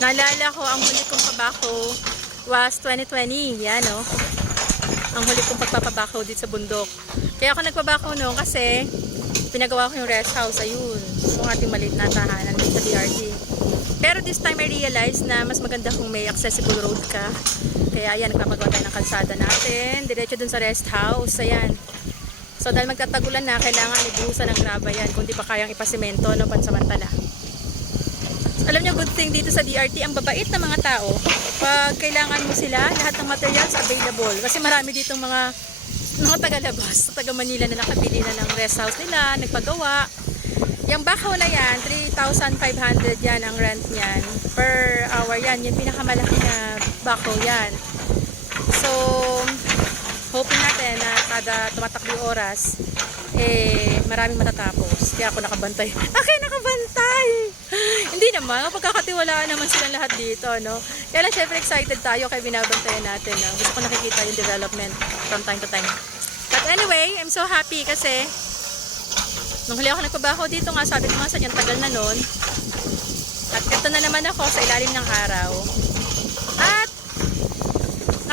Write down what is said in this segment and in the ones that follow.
Naalala ko, ang huli kong pabako was 2020. Yan, no? Ang huli kong pagpapabako dito sa bundok. Kaya ako nagpabako noon kasi pinagawa ko yung rest house. Ayun. Yung ating maliit na tahanan sa DRT. Pero this time I realized na mas maganda kung may accessible road ka. Kaya ayan, nagpapagawa tayo ng kalsada natin. Diretso dun sa rest house. Ayan. So dahil magtatagulan na, kailangan ibuhusan ng graba yan kung di pa kayang ipasimento no, pansamantala. Alam niyo, good thing dito sa DRT, ang babait na mga tao. Pag kailangan mo sila, lahat ng materials available. Kasi marami ditong mga mga taga-labas, taga Manila na nakabili na ng rest house nila, nagpagawa. Yung bakaw na yan, 3,500 yan ang rent niyan. Per hour yan. Yung pinakamalaki na bakaw yan. So, hoping natin na kada tumatakbo oras, eh, maraming matatapos. Kaya ako nakabantay. Akin, nakabantay! Naman, mapagkakatiwalaan naman silang lahat dito, no? Kaya lang, syempre excited tayo kaya binabantayan natin, no? Gusto ko nakikita yung development from time to time. But anyway, I'm so happy kasi nung huli ako nagpabaho dito nga, sabi ko nga sa inyo, tagal na nun. At ito na naman ako sa ilalim ng araw. At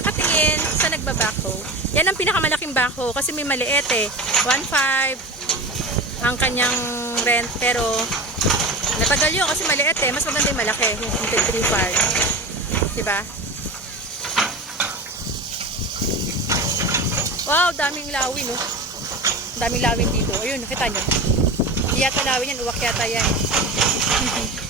nakatingin sa nagbabako. Yan ang pinakamalaking bako kasi may maliit eh. 1.5 ang kanyang rent pero natagal yun kasi maliit eh. Mas maganda yung malaki. Yung 3.5. Diba? Wow, daming lawin oh. Daming lawin dito. Ayun, nakita nyo. Hindi yata lawin yan. Uwak yata yan.